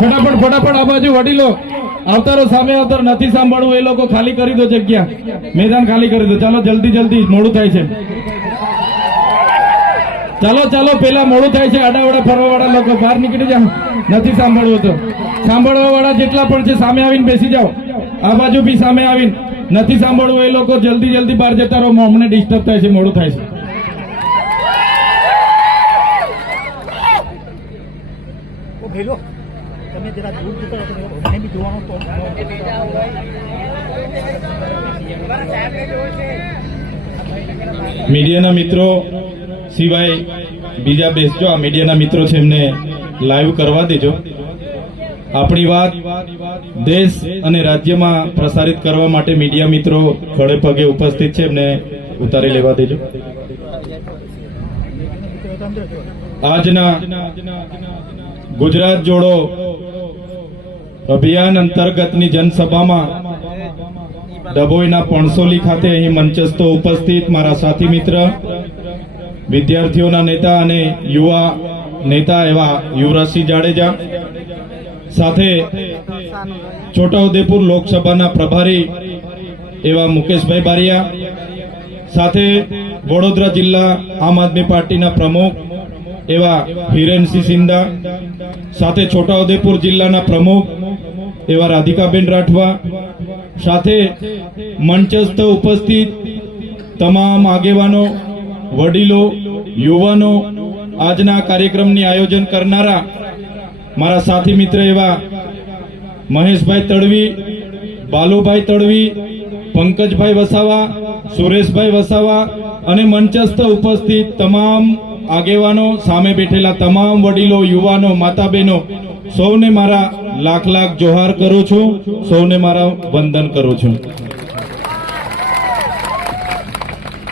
ફટાફટ ફટાફટ આ બાજુ વડીલો આવતારો સામે આવતારો નથી સાંભળવું, એ લોકો ખાલી કરી દો જગ્યા. મેદાન ખાલી કરી દો. ચાલો, જલ્દી જલ્દી, મોડું થાય છે. ચાલો ચાલો, પેલા મોડું થાય છે. આડાવડા ફરવા વાળા લોકો, બહાર નીકળી જાઓ. નથી સાંભળવું તો. સાંભળવા વાળા જેટલા પણ છે, સામે આવીને બેસી જાઓ. આ બાજુ બી સામે આવીને. નથી સાંભળવું એ લોકો, જલ્દી જલ્દી બહાર જતા રહો. અમને ડિસ્ટર્બ થાય છે, મોડું થાય છે. ભેલો. તમે જરા દૂર જતા રહો મને બી જોવાનો તો મીડિયાના મિત્રો, સિવાય બીજા બેસજો આ મીડિયાના મિત્રો છે, એમને લાઈવ કરવા દેજો. આપણી વાત દેશ અને રાજ્યમાં પ્રસારિત કરવા માટે મીડિયા મિત્રો ખડે પગે ઉપસ્થિત છે, એમને ઉતારી લેવા દેજો. આજના ગુજરાત જોડો અભિયાન અંતર્ગતની જનસભામાં ડભોઈના પણસોલી ખાતે અહીં મંચસ્થો ઉપસ્થિત મારા સાથી મિત્ર, વિદ્યાર્થીઓના નેતા અને યુવા નેતા એવા યુવરાજસિંહ જાડેજા સાથે છોટાઉદેપુર લોકસભાના પ્રભારી એવા મુકેશભાઈ બારિયા સાથે વડોદરા જિલ્લા આમ આદમી પાર્ટીના પ્રમુખ એવા હિરેનસિંહ સિંધા સાથે છોટાઉદેપુર જિલ્લાના પ્રમુખ એવા રાધિકાબેન રાઠવા સાથે મંચસ્થ ઉપસ્થિત તમામ આગેવાનો, વડીલો, યુવાનો, આજના કાર્યક્રમની આયોજન કરનારા મારા સાથી મિત્ર એવા મહેશભાઈ તડવી, બાલુભાઈ તડવી, પંકજભાઈ વસાવા, સુરેશભાઈ વસાવા અને મંચસ્થ ઉપસ્થિત તમામ આગેવાનો, સામે બેઠેલા તમામ વડીલો, યુવાનો માતા બહેનો સૌને મારા લાખ લાખ જોહાર કરું છું. સૌને મારા વંદન કરું છું.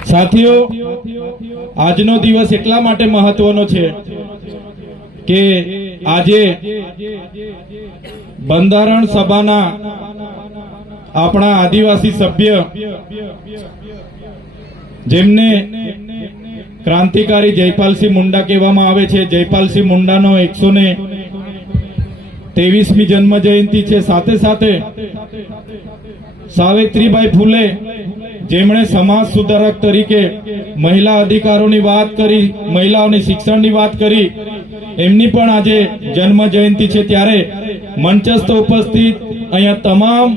સાથીઓ, આજનો દિવસ એટલા માટે મહત્વનો છે કે આજે બંધારણ સભાના આપણા આદિવાસી સભ્ય જેમને ક્રાંતિકારી જયપાલસિંહ મુંડા કહેવામાં આવે છે. જયપાલસિંહ મુંડાનો એકસો ત્રેવીસમી જન્મ જયંતિ છે. સાથે સાથે સાવિત્રીબાઈ ફૂલે જેમણે સમાજ સુધારક તરીકે મહિલા અધિકારોની વાત કરી, મહિલાઓની શિક્ષણની વાત કરી. એમની પણ આજે જન્મ જયંતિ છે. ત્યારે મંચસ્થ ઉપસ્થિત અહીંયા તમામ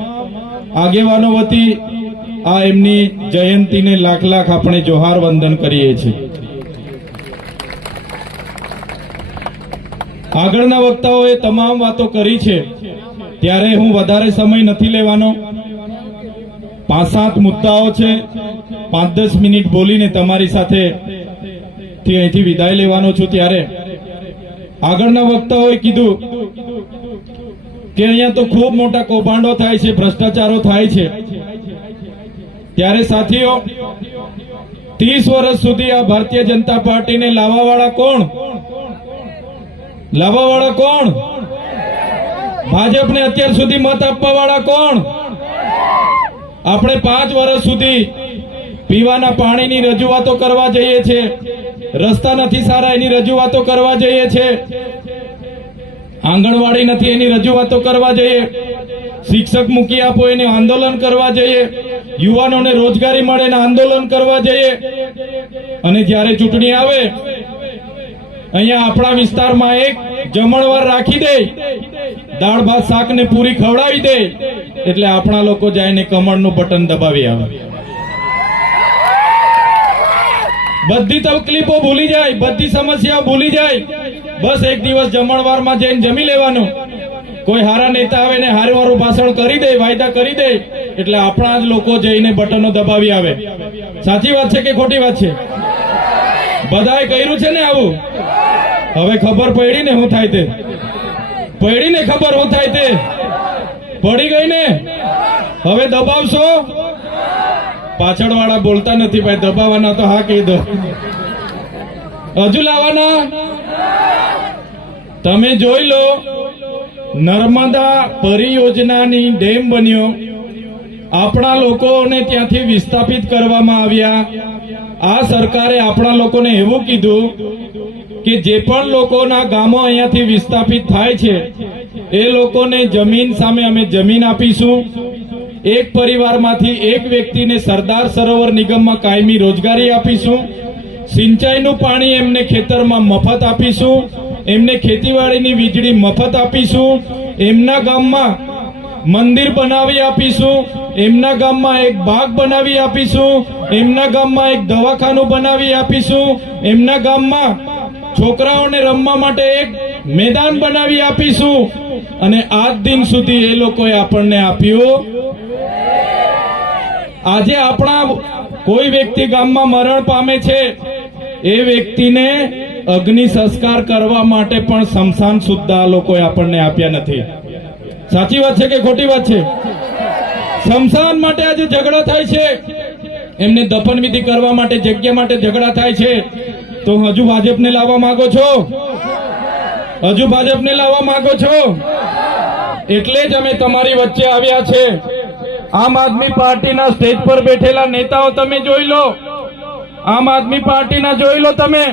આગેવાનો વતી આ એમની જયંતિને લાખ લાખ આપણે જોહાર વંદન કરીએ છીએ. આગળના વક્તાઓએ તમામ વાતો કરી છે. ત્યારે હું વધારે સમય નથી લેવાનો. પાંચ સાત મુદ્દાઓ છે. પાંચ દસ મિનિટ બોલીને તમારી સાથે અહીંથી વિદાય લેવાનો છું ત્યારે. આગળના વક્તાઓએ કીધું કે અહીંયા તો ખૂબ મોટા કૌભાંડો થાય છે, ભ્રષ્ટાચારો થાય છે. ત્યારે સાથીઓ, ત્રીસ વર્ષ સુધી આ ભારતીય જનતા પાર્ટીને લાવવાવાળા કોણ? લાવવા વાળા કોણ? ભાજપને અત્યાર સુધી મત આપવા વાળા કોણ? આપણે પાંચ વર્ષ સુધી પીવાના પાણીની રજૂઆતો કરવા જઈએ છીએ રસ્તા નથી સારા, એની રજૂઆતો કરવા જઈએ છીએ આંગણવાડી નથી, એની રજૂઆતો કરવા જઈએ. શિક્ષક મૂકી આપો, એને આંદોલન કરવા જઈએ. યુવાનોને રોજગારી મળે આંદોલન કરવા જઈએ. અને જ્યારે ચૂંટણી આવે અહીંયા આપણા વિસ્તારમાં એક જમણવાર રાખી દે. દાળ, ભાત શાક ને પૂરી ખવડાવી દે. એટલે આપણા લોકો જાય કમળનું બટન દબાવી આવે. બધી તકલીફો ભૂલી જાય, બધી સમસ્યાઓ ભૂલી જાય. બસ એક દિવસ જમણવારમાં જઈને જમી લેવાનું. કોઈ હારા નેતા આવે ને હારું વારું ભાષણ કરી દે, વાયદા કરી દે, એટલે આપણા જ લોકો જઈને બટનો દબાવી આવે. સાચી વાત છે કે ખોટી વાત છે? બધાએ કર્યું છે ને આવું? હવે ખબર પડી ને શું થાય તે? પડી ને ખબર શું થાય તે? પડી ગઈ ને? હવે દબાવશો? પાછળ વાળા બોલતા નથી ભાઈ, દબાવવાના તો હા કહી દો. હજુ લાવવાના? તમે જોઈ લો, નર્મદા પરિયોજનાની ડેમ બન્યો. આપણા લોકોને ત્યાંથી વિસ્થાપિત કરવામાં આવ્યા. આ સરકારે આપણા લોકોને એવું કીધું કે જે પણ લોકોના ગામો અહીંયાથી વિસ્થાપિત થાય છે, એ લોકોને જમીન સામે અમે જમીન આપીશું. એક પરિવારમાંથી એક વ્યક્તિને સરદાર સરોવર નિગમમાં કાયમી રોજગારી આપીશું. સિંચાઈનું પાણી એમને ખેતરમાં મફત આપીશું. એમને ખેતીવાડીની વીજળી મફત આપીશું. એમના ગામમાં મંદિર બનાવી આપીશું, એમના ગામમાં એક બાગ બનાવી આપીશું, એમના ગામમાં એક દવાખાનું બનાવી આપીશું, એમના ગામમાં છોકરાઓને રમવા માટે એક મેદાન બનાવી આપીશું. અને આજ દિન સુધી એ લોકોએ આપણને આપ્યું. આજે આપણા કોઈ વ્યક્તિ ગામમાં મરણ પામે છે, એ વ્યક્તિને અગ્નિ સંસ્કાર કરવા માટે પણ સ્મશાન સુદ્ધા લોકોએ આપણને આપ્યા નથી. સાચી વાત છે કે ખોટી વાત છે? સ્મશાન માટે આજે ઝઘડો થાય છે. એમને દફન વિધિ કરવા માટે, જગ્યા માટે ઝઘડા થાય છે. તો હજુ ભાજપને લાવવા માંગો છો? હજુ ભાજપને લાવવા માંગો છો? એટલે જ અમે તમારી વચ્ચે આવ્યા છે. આમ આદમી પાર્ટીના સ્ટેજ પર બેઠેલા નેતાઓ તમે જોઈ લો. આમ આદમી પાર્ટીના જોઈ લો તમે.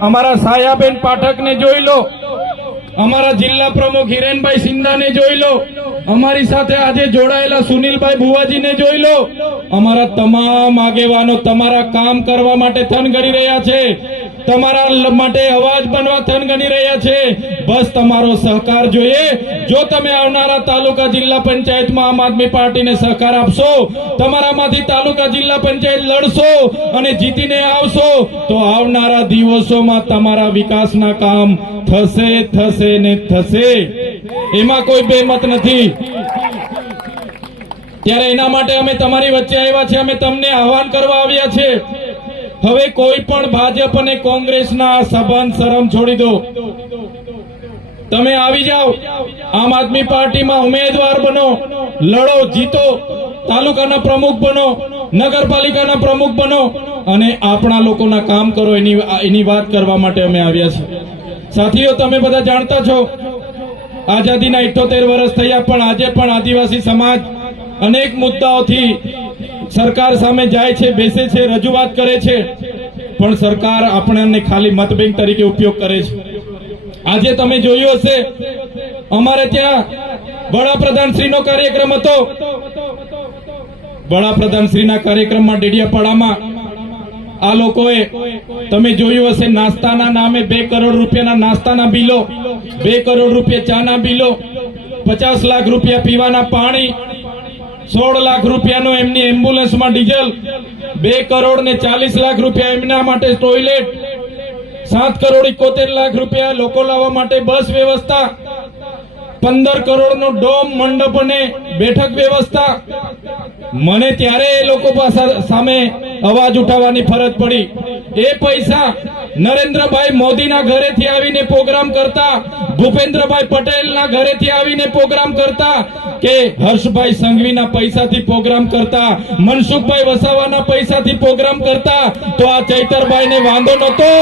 અમારા સાયાબેન પાઠકને જોઈ લો. અમારા જિલ્લા પ્રમુખ હિરેનભાઈ સિંધાને જોઈ લો. અમારી સાથે આજે જોડાયેલા સુનિલભાઈ ભુવાજીને જોઈ લો. અમારા તમામ આગેવાનો તમારા કામ કરવા માટે થન કરી રહ્યા છે. તમારા માટે અવાજ બનવા થન ગણી રહ્યા છે. બસ તમારો સહકાર જોઈએ. જો તમે આવનારા તાલુકા જિલ્લા પંચાયતમાં આમ આદમી પાર્ટીને સહકાર આપશો, તમારામાંથી તાલુકા જિલ્લા પંચાયત લડશો અને જીતીને આવશો, તો આવનારા દિવસોમાં તમારા વિકાસના કામ થશે થશે ને થશે. એમાં કોઈ બેમત નથી. ત્યારે એના માટે અમે તમારી વચ્ચે આવ્યા છે. અમે તમને આહવાન કરવા આવ્યા છે. હવે કોઈ પણ ભાજપ અને કોંગ્રેસના સંબંધ શરમ છોડી દો. તમે આવી જાઓ. આમ આદમી પાર્ટીમાં ઉમેદવાર બનો, લડો, જીતો, તાલુકાના પ્રમુખ બનો, નગરપાલિકાના પ્રમુખ બનો અને આપણા લોકોના કામ કરો એની એની વાત કરવા માટે અમે આવ્યા છીએ. સાથીઓ, તમે બધા જાણતા છો, આઝાદીના ઇઠોતેર વર્ષ થયા, પણ આજે પણ આદિવાસી સમાજ અનેક મુદ્દાઓથી સરકાર સામે જાય છે, બેસે છે, રજૂઆત કરે છે. પણ સરકાર આપણને ખાલી મત બેંક તરીકે ઉપયોગ કરે છે. આજે તમે જોયું હશે, અમારે ત્યાં વડાપ્રધાન શ્રીનો કાર્યક્રમ હતો. વડાપ્રધાન શ્રીના કાર્યક્રમમાં ડેડિયાપાડામાં આ લોકોએ, તમે જોયું હશે, નાસ્તાના નામે બે કરોડ રૂપિયાના નાસ્તાના બિલો, બે કરોડ રૂપિયા ચાના બિલો, પચાસ લાખ રૂપિયા પીવાના પાણી સોળ લાખ રૂપિયાનું એમની એમ્બ્યુલન્સમાં ડીઝલ, બે કરોડ ને ચાલીસ લાખ રૂપિયા એમના માટે ટોયલેટ, સાત કરોડ ઇકોતેર લાખ રૂપિયા લોકો લાવવા માટે બસ વ્યવસ્થા, પંદર કરોડ નો ડોમ મંડપ અને બેઠક વ્યવસ્થા. મને ત્યારે એ લોકો સામે અવાજ ઉઠાવવાની ફરજ પડી. એ પૈસા નરેન્દ્રભાઈ મોદીના ઘરેથી આવીને પ્રોગ્રામ કરતા, ભૂપેન્દ્રભાઈ પટેલના ઘરેથી આવીને પ્રોગ્રામ કરતા કે હર્ષભાઈ સંઘવીના પૈસાથી પ્રોગ્રામ કરતા, મનસુખભાઈ વસાવાના પૈસાથી પ્રોગ્રામ કરતા, તો આ ચૈતરભાઈને વાંધો નતો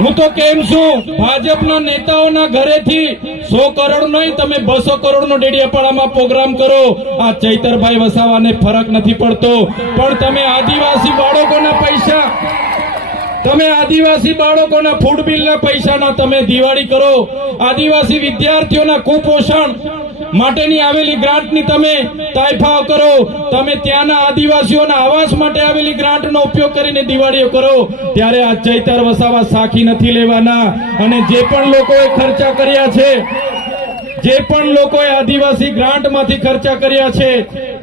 હું તો કેમ છું? ભાજપના નેતાઓના ઘરેથી સો કરોડ નહીં, તમે બસો કરોડ નો ડેડિયાપાડામાં પ્રોગ્રામ કરો. આ ચૈતરભાઈ વસાવાને ફરક નથી પડતો. પણ તમે આદિવાસી બાળકોના પૈસા તમે આદિવાસી બાળકોના ફૂડ બિલના પૈસાના તમે દિવાળી કરો. આદિવાસી વિદ્યાર્થીઓના કુપોષણ માટેની આવેલી ગ્રાન્ટની તમે તાયફાવ કરો. તમે ત્યાંના આદિવાસીઓના આવાસ માટે આવેલી ગ્રાન્ટનો ઉપયોગ કરીને દિવાળીઓ કરો. ત્યારે આ ચૈતર વસાવા સાખી નથી લેવાના. અને જે પણ લોકોએ ખર્ચા કર્યા છે, જે પણ લોકોએ આદિવાસી ગ્રાન્ટમાંથી ખર્ચા કર્યા છે,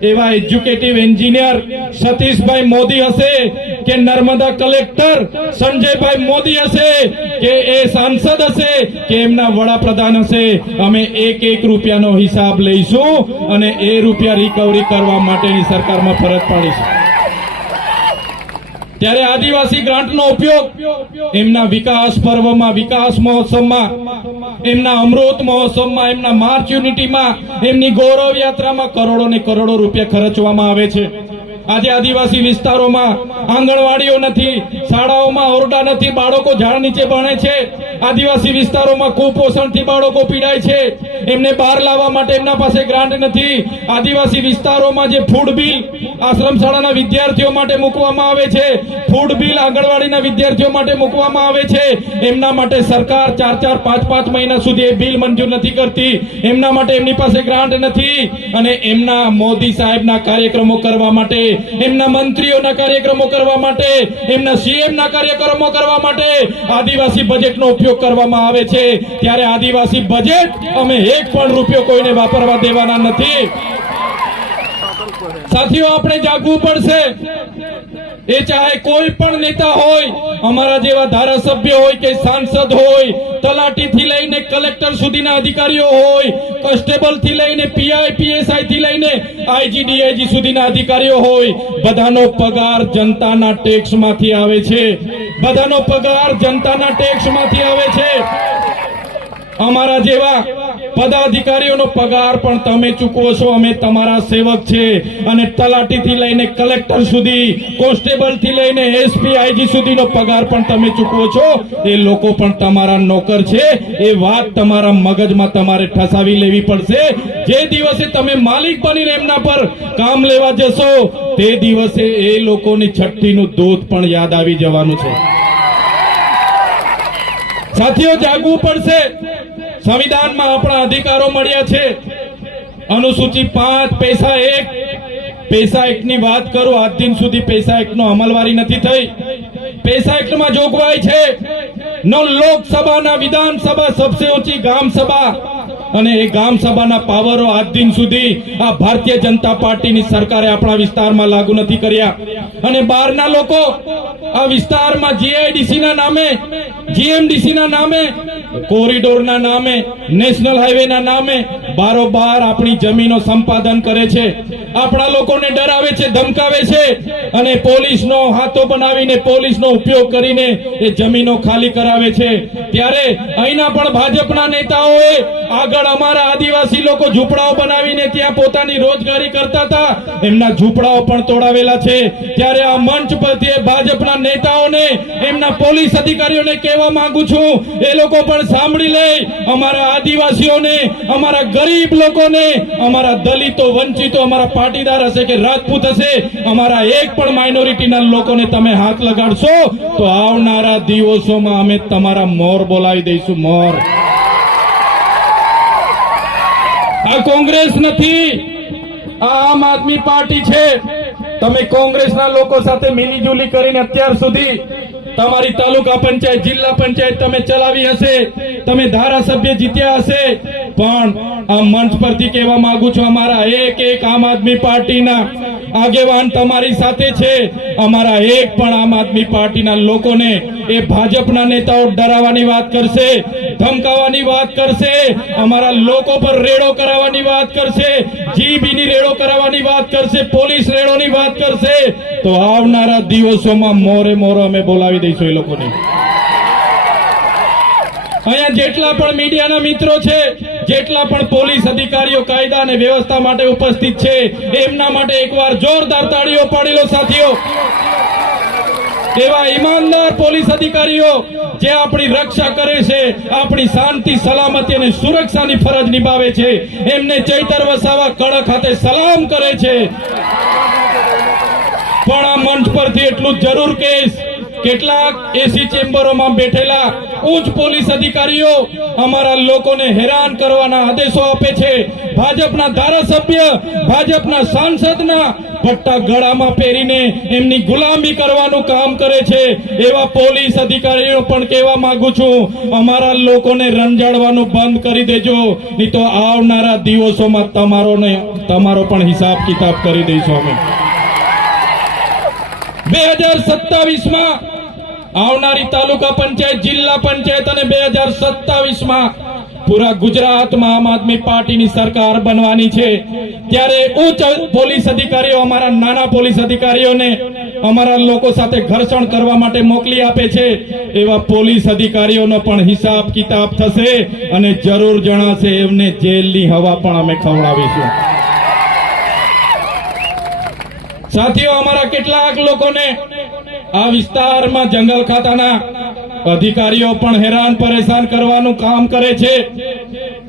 એવા એજ્યુકેટિવ એન્જિનિયર સતીશભાઈ મોદી હશે. કે નર્મદા કલેક્ટર સંજયભાઈ મોદી હશે, કે એ સાંસદ હશે, કે એમના વડાપ્રધાન હશે. અમે એક એક રૂપિયાનો હિસાબ લઈશું અને એ રૂપિયા રિકવરી કરવા માટેની સરકારમાં ફરજ પાડીશું. ત્યારે આદિવાસી ગ્રાન્ટનો ઉપયોગ એમના વિકાસ પર્વમાં, વિકાસ મહોત્સવમાં, એમના અમૃત મહોત્સવમાં, એમના માર્ચ યુનિટીમાં, એમની ગૌરવ યાત્રામાં કરોડો ને કરોડો રૂપિયા ખર્ચવામાં આવે છે. આજે આદિવાસી વિસ્તારોમાં આંગણવાડીઓ નથી, શાળાઓમાં ઓરડા નથી, બાળકો ઝાડ નીચે ભણે છે. આદિવાસી વિસ્તારોમાં કુપોષણથી બાળકો પીડાય છે. એમને બહાર લાવવા માટે એમના પાસે ગ્રાન્ટ નથી. આદિવાસી વિસ્તારોમાં જે ફૂડ બિલ આશ્રમ વિદ્યાર્થીઓ માટે મૂકવામાં આવે છે ફૂડ બિલ આંગણવાડીના વિદ્યાર્થીઓ માટે મૂકવામાં આવે છે, એમના માટે સરકાર ચાર ચાર પાંચ પાંચ મહિના સુધી એ બિલ મંજૂર નથી કરતી. એમના માટે એમની પાસે ગ્રાન્ટ નથી અને એમના મોદી સાહેબના કાર્યક્રમો કરવા માટે, એમના મંત્રીઓના કાર્યક્રમો કરવા માટે, એમના સીએમના કાર્યક્રમો કરવા માટે આદિવાસી બજેટનો ઉપયોગ કરવામાં આવે છે. ત્યારે આદિવાસી બજેટ અમે એક પણ રૂપિયો કોઈને વાપરવા દેવાના નથી. સાથીઓ, આપણે જાગવું પડશે. એ ચાહે કોઈ પણ નેતા હોય, અમારા જેવા ધારાસભ્ય હોય કે સાંસદ હોય તલાટી થી લઈને કલેક્ટર સુધીના અધિકારીઓ હોય કોન્સ્ટેબલથી લઈને પીઆઈ પીએસઆઈ થી લઈને આઈજી, ડીઆઈજી સુધીના અધિકારીઓ હોય, બધાનો પગાર જનતાના ટેક્સમાંથી આવે છે. બધાનો પગાર જનતાના ટેક્સમાંથી આવે છે. અમારા જેવા પદાધિકારીઓનો પગાર પણ તમે ચૂકવો છો. અમે તમારા સેવક છે. અને તલાટી થી લઈને કલેક્ટર સુધી કોન્સ્ટેબલથી લઈને એસપી આઈજી સુધીનો પગાર પણ તમે ચૂકવો છો. એ લોકો પણ તમારા નોકર છે. એ વાત તમારા મગજમાં તમારે ઠસાવી લેવી પડશે. જે દિવસે તમે માલિક બનીને એમના પર કામ લેવા જશો, તે દિવસે એ લોકોની છઠ્ઠીનું દૂધ પણ યાદ આવી જવાનું છે. સાથીઓ, જાગવું પડશે. સંવિધાનમાં આપણા અધિકારો મળ્યા છે. અનુસૂચિ પાંચ, પૈસા એક. પૈસા એક ની વાત કરું, આજ દિન સુધી પૈસા એક નો અમલવારી નથી થઈ. પૈસા એકમાં જોગવાઈ છે. ન લોકસભાના વિધાનસભા સબસે ઊંચી ગામ સભા. અને એ ગામ સભાના પાવરો આજ દિન સુધી આ ભારતીય જનતા પાર્ટીની સરકારે આપણા વિસ્તારમાં લાગુ નથી કર્યા. અને બહારના લોકો આ વિસ્તારમાં જીઆઈડીસી ના નામે જીએમડીસી ના નામે કોરિડોરના નામે નેશનલ હાઈવે ના નામે બારોબાર આપણી જમીનો સંપાદન કરે છે. આપણા લોકોને ડરાવે છે, ધમકાવે છે અને પોલીસનો હાથો બનાવીને પોલીસનો ઉપયોગ કરીને એ જમીનો ખાલી કરાવે છે. ત્યારે અહીંના પણ ભાજપના નેતાઓએ આગળ અમારા આદિવાસી લોકો ઝૂંપડાઓ બનાવીને ત્યાં પોતાની રોજગારી કરતા હતા. એમના ઝૂંપડાઓ પણ તોડાવેલા છે. ત્યારે આ મંચ પરથી ભાજપના નેતાઓને, એમના પોલીસ અધિકારીઓને કહેવા માંગુ છું, એ લોકો પણ સાંભળી લે અમારા આદિવાસીઓને, અમારા ગરીબ લોકોને અમારા દલિતો, વંચિતો, અમારા પાટીદાર હશે કે રાજપૂત હશે, અમારા એક પણ માઇનોરિટીના લોકોને તમે હાથ લગાડશો, તો આવનારા દિવસોમાં અમે તમારા મોર બોલાવી દઈશું, મોર. આ કોંગ્રેસ નથી, આ આમ આદમી પાર્ટી છે. તમે કોંગ્રેસના લોકો સાથે મિલીજુલી કરીને અત્યાર સુધી તમારી તાલુકા પંચાયત, જિલ્લા પંચાયત તમે ચલાવી હશે, તમે ધારાસભ્ય જીત્યા હશે, પણ આ મંચ પરથી કહેવા માંગુ છું, અમારા એક એક આમ આદમી પાર્ટીના આગેવાન તમારી સાથે છે. અમારા એક પણ આમ આદમી પાર્ટીના લોકોને એ ભાજપના નેતાઓ ડરાવવાની વાત કરશે, ધમકાવવાની વાત કરશે, અમારા લોકો પર રેડો કરાવવાની વાત કરશે, જીબીની રેડો કરાવવાની વાત કરશે, પોલીસ રેડોની વાત કરશે. તો આવનારા દિવસોમાં મોરે મોરો અમે બોલાવી દઈશું એ લોકોને. અહીંયા જેટલા પણ મીડિયાના મિત્રો છે, જેટલા પણ પોલીસ અધિકારીઓ કાયદા અને વ્યવસ્થા માટે ઉપસ્થિત છે, એમના માટે એકવાર જોરદાર તાળીઓ પાડી સાથીઓ. એવા ઈમાનદાર પોલીસ અધિકારીઓ, જે આપણી રક્ષા કરે છે, આપણી શાંતિ, સલામતી અને સુરક્ષાની ફરજ નિભાવે છે, એમને ચૈતર વસાવા કડક ખાતે સલામ કરે છે. પણ આ મંચ પરથી એટલું જરૂર કહીશ કેટલાક એસી ચેમ્બરોમાં બેઠેલા ઉચ્ચ પોલીસ અધિકારીઓ અમારા લોકોને હેરાન કરવાના આદેશો આપે છે. ભાજપના ધારાસભ્ય, ભાજપના સાંસદના પટ્ટા ગળામાં પહેરીને એમની ગુલામી કરવાનું કામ કરે છે. એવા પોલીસ અધિકારીઓ પણ કહેવા માંગુ છું, અમારા લોકોને રંજાડવાનું બંધ કરી દેજો, નહીં તો આવનારા દિવસોમાં તમારો તમારો પણ હિસાબ કિતાબ કરી દઈશું અમે. બે હજાર સત્તાવીસમાં આવનારી તાલુકા પંચાયત, જિલ્લા પંચાયત અને બે હજાર સત્તાવીસમાં પૂરા ગુજરાતમાં આમ આદમી પાર્ટીની સરકાર બનવાની છે. ત્યારે ઉચ્ચ પોલીસ અધિકારીઓ અમારા નાના પોલીસ અધિકારીઓને અમારા લોકો સાથે ઘર્ષણ કરવા માટે મોકલી આપે છે. એવા પોલીસ અધિકારીઓનો પણ હિસાબ કિતાબ થશે અને જરૂર જણાશે એમને જેલની હવા પણ અમે ખવડાવીશું. સાથીઓ, અમારા કેટલાક લોકોને આ વિસ્તારમાં જંગલ ખાતાના અધિકારીઓ પણ હેરાન પરેશાન કરવાનું કામ કરે છે.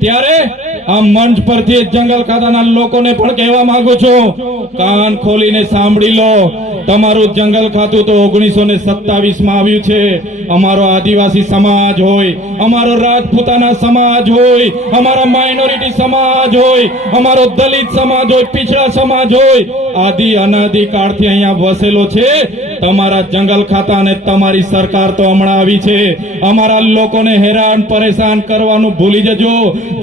ત્યારે આ મંચ પરથી જંગલ ખાતાના લોકોને પણ કહેવા માંગુ છું. કાન ખોલીને સાંભળી લો. તમારું જંગલ ખાતું તો ઓગણીસો ને સત્તાવીસમાં આવ્યું છે. અમારો આદિવાસી સમાજ હોય, અમારો રાજપૂતાના સમાજ હોય, અમારા માઇનોરિટી સમાજ હોય, અમારો દલિત સમાજ હોય, પીછડા સમાજ હોય, આદિ અનાદિ કાળથી અહીંયા વસેલો છે. તમારા જંગલ ખાતા અને તમારી સરકાર તો હમણાં આવી છે. અમારા લોકોને હેરાન પરેશાન કરવાનું ભૂલી જજો.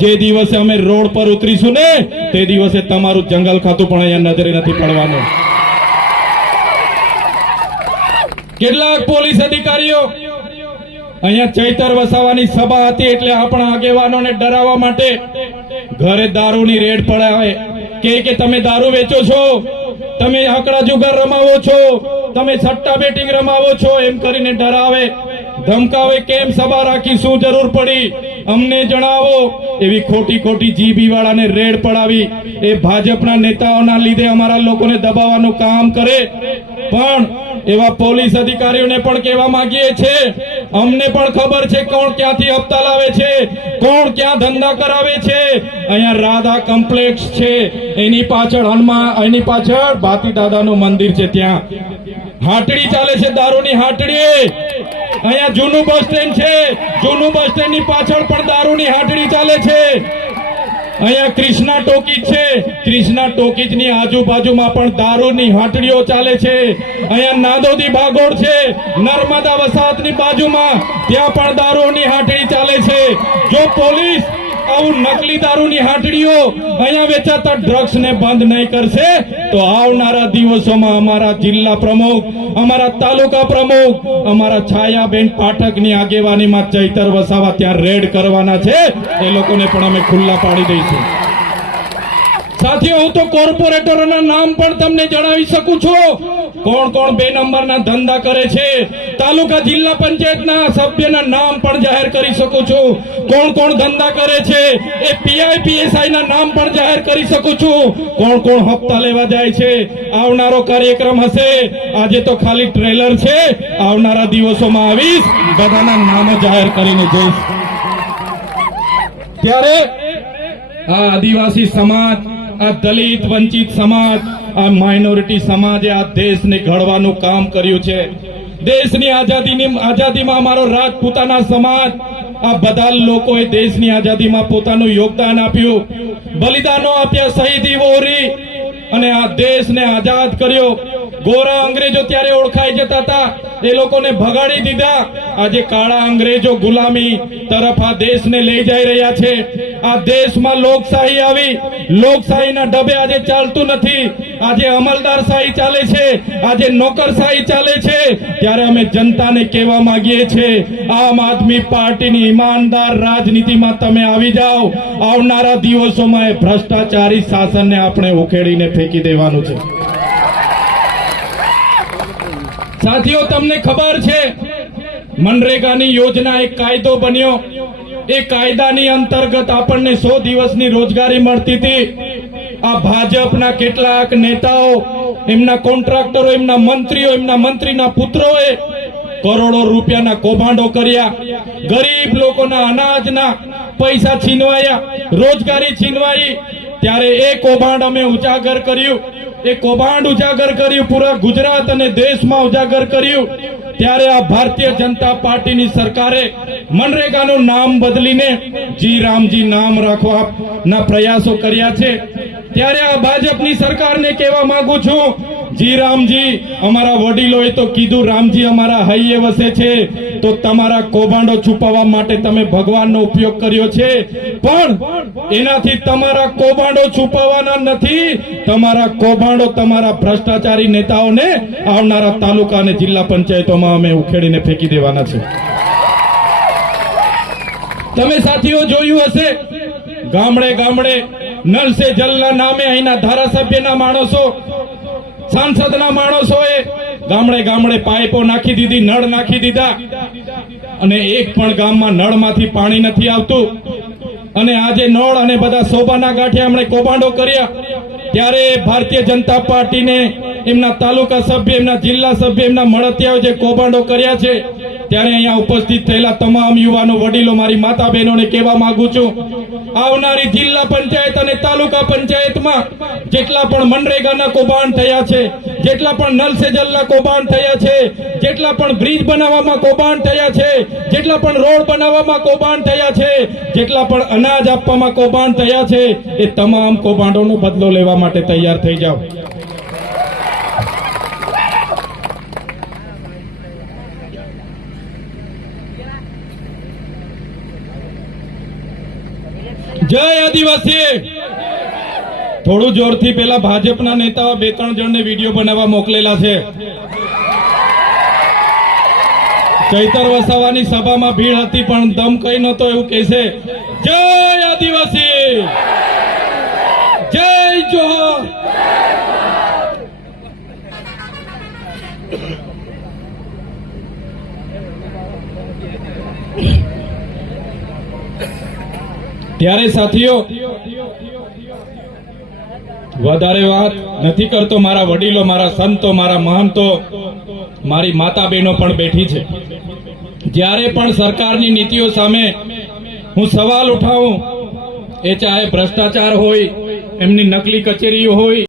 જે દિવસે અમે રોડ પર ઉતરીશું ને, તે દિવસે તમારું જંગલ ખાતું પણ અહીંયા નજરે નથી પડવાનું. કેટલાક પોલીસ અધિકારીઓ અહીંયા ચૈતર વસાવાની સભા હતી એટલે આપણા આગેવાનોને ડરાવવા માટે ઘરે દારૂની રેડ પડાવે. કે કે તમે દારૂ વેચો છો? તમે આંકડા જુગાર રમાવો છો? તમે સટ્ટા બેટિંગ રમાવો છો એમ કરીને ડરાવે, ધમકાવે કેમ સભા રાખી શું જરૂર પડી? અમને જણાવો. એવી ખોટી ખોટી જીબી વાળાને રેડ પડાવી. એ ભાજપના નેતાઓના લીધે અમારા લોકોને દબાવવાનું કામ કરે. પણ એવા પોલીસ અધિકારીઓને પણ કહેવા માંગીએ છે અમને પણ ખબર છે કોણ ક્યાંથી હપ્તા લાવે છે, કોણ ક્યાં ધંધા કરાવે છે. અહીંયા રાધા કોમ્પ્લેક્સ છે. એની પાછળ હનુમાન એની પાછળ ભાતી દાદાનું મંદિર છે ત્યાં. હાટડી ચાલે છે દારૂની હાટડી. અહીંયા જૂનું બસ સ્ટેન્ડ છે. જૂનું બસ સ્ટેન્ડની પાછળ પણ દારૂની હાટડી ચાલે છે. અહીંયા ક્રિષ્ના ટોકીજ છે. ક્રિષ્ના ટોકીજની આજુબાજુમાં પણ દારૂની હાટડીઓ ચાલે છે. અહીંયા નાદોદી બાગોળ છે. નર્મદા વસાહતની બાજુમાં ત્યાં પણ દારૂની હાટડી ચાલે છે. જો પોલીસ આવું નકલી દારૂની હાટડીઓ અહીંયા વેચાતા ડ્રગ્સ ને બંધ નહીં કરશે તો આવનારા દિવસોમાં અમારા જિલ્લા પ્રમુખ, અમારા તાલુકા પ્રમુખ, અમારા છાયાબેન પાઠકની આગેવાનીમાં ચૈતર વસાવા ત્યાં રેડ કરવાના છે. એ લોકોને પણ અમે ખુલ્લા પાડી દઈશું. સાથીઓ હું તો કોર્પોરેટરોના નામ પણ તમને જણાવી શકું છું. કોણ કોણ બે નંબરના ધંધા કરે છે, તાલુકા જિલ્લા પંચાયતના સભ્યના નામ પણ જાહેર કરી શકું છું. કોણ કોણ ધંધા કરે છે, એ પીઆઈ પીએસઆઈ ના નામ પણ જાહેર કરી શકું છું. કોણ કોણ હપ્તા લેવા જાય છે, આવનારો કાર્યક્રમ હશે. આજે તો ખાલી ટ્રેલર છે, આવનારા દિવસોમાં આવીશ, બધાના નામો જાહેર કરીને જઈશ. ત્યારે આ આદિવાસી સમાજ આ દલિત વંચિત સમાજ, આ માઇનોરિટી સમાજે આ દેશને ઘડવાનું કામ કર્યું છે. દેશની આઝાદીની, આઝાદીમાં અમારો રાજપૂતાના સમાજ, આ બધા લોકોએ દેશની આઝાદીમાં પોતાનું યોગદાન આપ્યું. બલિદાનો આપ્યા શહીદી ઓરી અને આ દેશને આઝાદ કર્યો. ગોરા અંગ્રેજો ત્યારે ઓળખાઈ જતા હતા. એ લોકોને ભગાડી દીધા. આજે કાળા અંગ્રેજો ગુલામી તરફ આ દેશને લઈ જઈ રહ્યા છે. આ દેશમાં લોકશાહી આવી. લોકશાહીના ડબે આજે ચાલતું નથી. આજે અમલદારશાહી ચાલે છે. આજે નોકરશાહી ચાલે છે. ત્યારે અમે જનતાને કહેવા માંગીએ છીએ, આમ આદમી પાર્ટીની ઈમાનદાર રાજનીતિમાં તમે આવી જાઓ. આવનારા દિવસોમાં એ ભ્રષ્ટાચારી શાસનને આપણે ઉખેડીને ફેંકી દેવાનું છે. સાથીઓ, તમને ખબર છે, મનરેગાની યોજના એક કાયદો બન્યો. એ કાયદાની અંતર્ગત આપણને સો દિવસની રોજગારી મળતી હતી. આ ભાજપના કેટલાક નેતાઓ, એમના કોન્ટ્રાક્ટરો, એમના મંત્રીઓ, એમના મંત્રીના પુત્રોએ કરોડો રૂપિયાના કૌભાંડો કર્યા. ગરીબ લોકોના અનાજના પૈસા છીનવાયા, રોજગારી છીનવાઈ. ત્યારે એ કૌભાંડ અમે ઉજાગર કર્યું. એ કૌભાંડ ઉજાગર કર્યું, પૂરા ગુજરાત અને દેશમાં ઉજાગર કર્યું. ત્યારે આ ભારતીય જનતા પાર્ટીની સરકારે મનરેગાનું નામ બદલીને જી રામજી નામ રાખવાના પ્રયાસો કર્યા છે. ત્યારે આ ભાજપની સરકારને કહેવા માંગુ છું જી રામજી, અમારા વડીલોએ તો કીધું, રામજી, અમારા હૈયે વસે છે. તો તમારા કૌભાંડો છુપાવવા માટે તમે ભગવાનનો ઉપયોગ કર્યો છે. પણ એનાથી તમારા કૌભાંડો છુપાવવાના નથી. તમારા કૌભાંડો તમારા ભ્રષ્ટાચારી નેતાઓને આવનારા તાલુકા અને જિલ્લા પંચાયતોમાં અમે ઉખેડીને ફેંકી દેવાના છે. તમે સાથીઓ જોયું હશે, ગામડે ગામડે નલ સે જલના નામે અહીંના ધારાસભ્યના માણસો સાંસદના માણસોએ ગામડે ગામડે પાઇપો નાખી દીધી, નળ નાખી દીધા. અને એક પણ ગામમાં નળમાંથી પાણી નથી આવતું. અને આજે નળ અને બધા શોભાના ગાંઠિયા એમણે કૌભાંડો કર્યા. ત્યારે ભારતીય જનતા પાર્ટીને એમના તાલુકા સભ્ય, એમના જિલ્લા સભ્ય, એમના મળતિયાઓ જે કૌભાંડો કર્યા છે, ત્યારે અહીંયા ઉપસ્થિત થયેલા તમામ યુવાનો, વડીલો, મારી માતા બહેનોને કહેવા માંગુ છું, આવનારી જિલ્લા પંચાયત અને તાલુકા પંચાયતમાં જેટલા પણ મનરેગાના કૌભાંડ થયા છે જેટલા પણ નલ સે જલના કૌભાંડ થયા છે, જેટલા પણ બ્રિજ બનાવવામાં કૌભાંડ થયા છે, જેટલા પણ રોડ બનાવવામાં કૌભાંડ થયા છે, જેટલા પણ અનાજ આપવામાં કૌભાંડ થયા છે, એ તમામ કૌભાંડોનો બદલો લેવા માટે તૈયાર થઈ જાઓ. જય આદિવાસી! થોડું જોરથી પેલા ભાજપના નેતાઓ બે ત્રણ જણને વીડિયો બનાવવા મોકલેલા છે. ચૈતર વસાવાની સભામાં ભીડ હતી, પણ દમ કઈ નતો એવું કહેશે જય આદિવાસી! જય જોહર! ત્યારે સાથીઓ વધારે વાત નથી કરતો મારા વડીલો, મારા સંતો, મારા મહંતો, મારી માતા બહેનો પણ બેઠી છે. જ્યારે પણ સરકારની નીતિઓ સામે હું સવાલ ઉઠાવું, એ ચાહે ભ્રષ્ટાચાર હોય, એમની નકલી કચેરીઓ હોય